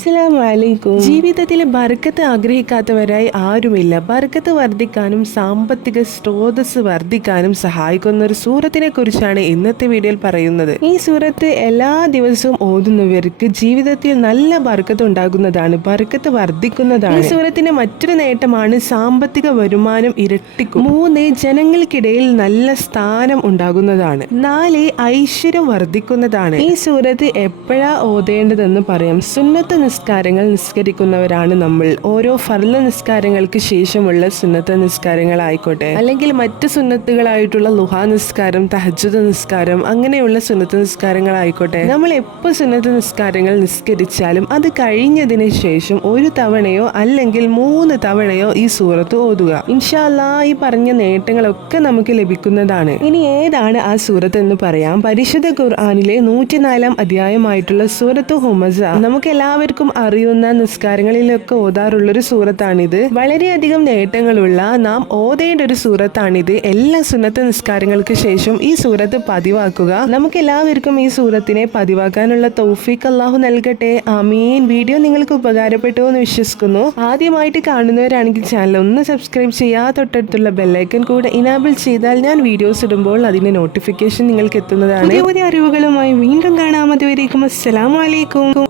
അസ്സലാമലൈക്കും. ജീവിതത്തിൽ ബർക്കത്ത് ആഗ്രഹിക്കാത്തവരായി ആരുമില്ല. ബർക്കത്ത് വർദ്ധിക്കാനും സാമ്പത്തിക സ്രോതസ് വർദ്ധിക്കാനും സഹായിക്കുന്ന ഒരു സൂറത്തിനെ കുറിച്ചാണ് ഇന്നത്തെ വീഡിയോയിൽ പറയുന്നത്. ഈ സൂറത്ത് എല്ലാ ദിവസവും ഓതുന്നവർക്ക് ജീവിതത്തിൽ നല്ല ബർക്കത്ത് ഉണ്ടാകുന്നതാണ് ബർക്കത്ത് വർദ്ധിക്കുന്നതാണ്. ഈ സൂറത്തിന്റെ മറ്റൊരു നേട്ടമാണ് സാമ്പത്തിക വരുമാനം ഇരട്ടിക്കും. മൂന്ന് ജനങ്ങൾക്കിടയിൽ നല്ല സ്ഥാനം ഉണ്ടാകുന്നതാണ്. നാല് ഐശ്വര്യം വർദ്ധിക്കുന്നതാണ്. ഈ സൂറത്ത് എപ്പോഴാ ഓതേണ്ടതെന്ന് പറയാം. സുന്നത്ത് നിസ്കാരങ്ങൾ നിസ്കരിക്കുന്നവരാണ് നമ്മൾ. ഓരോ ഫർല നിസ്കാരങ്ങൾക്ക് ശേഷമുള്ള സുന്നത്ത് നിസ്കാരങ്ങളായിക്കോട്ടെ. അല്ലെങ്കിൽ മറ്റ് സുന്നത്തുകളായിട്ടുള്ള ലുഹാ നിസ്കാരം തഹജുദ് നിസ്കാരം അങ്ങനെയുള്ള സുന്നത്ത് നിസ്കാരങ്ങളായിക്കോട്ടെ. നമ്മൾ എപ്പോൾ സുന്നത്ത് നിസ്കാരങ്ങൾ നിസ്കരിച്ചാലും അത് കഴിഞ്ഞതിന് ശേഷം ഒരു തവണയോ അല്ലെങ്കിൽ മൂന്ന് തവണയോ ഈ സൂറത്ത് ഓതുക. ഇൻഷാല്ലാ ഈ പറഞ്ഞ നേട്ടങ്ങളൊക്കെ നമുക്ക് ലഭിക്കുന്നതാണ്. ഇനി ഏതാണ് ആ സൂറത്ത് എന്ന് പറയാം. പരിശുദ്ധ ഖുർആാനിലെ നൂറ്റിനാലാം അധ്യായമായിട്ടുള്ള സൂറത്ത് ഹുമസ. നമുക്ക് എല്ലാവർക്കും അറിയുന്ന നിസ്കാരങ്ങളിലൊക്കെ ഓതാറുള്ള ഒരു സൂറത്താണിത്. വളരെയധികം നേട്ടങ്ങളുള്ള നാം ഓതേണ്ട ഒരു സൂറത്താണിത്. എല്ലാ സുന്നത്ത് നിസ്കാരങ്ങൾക്ക് ശേഷം ഈ സൂറത്ത് പതിവാക്കുക. നമുക്ക് എല്ലാവർക്കും ഈ സൂറത്തിനെ പതിവാക്കാനുള്ള തൗഫീഖ് അള്ളാഹു നൽകട്ടെ. അമീൻ വീഡിയോ നിങ്ങൾക്ക് ഉപകാരപ്പെട്ടു എന്ന് വിശ്വസിക്കുന്നു. ആദ്യമായിട്ട് കാണുന്നവരാണെങ്കിൽ ചാനൽ ഒന്ന് സബ്സ്ക്രൈബ് ചെയ്യാ തൊട്ടടുത്തുള്ള ബെല്ലൈക്കൻ കൂടെ ഇനാബിൾ ചെയ്താൽ ഞാൻ വീഡിയോസ് ഇടുമ്പോൾ അതിന്റെ നോട്ടിഫിക്കേഷൻ നിങ്ങൾക്ക് എത്തുന്നതാണ്. പുതിയ അറിവുകളുമായി വീണ്ടും കാണാം. അതുവരേക്കും അസ്സലാമലൈക്കും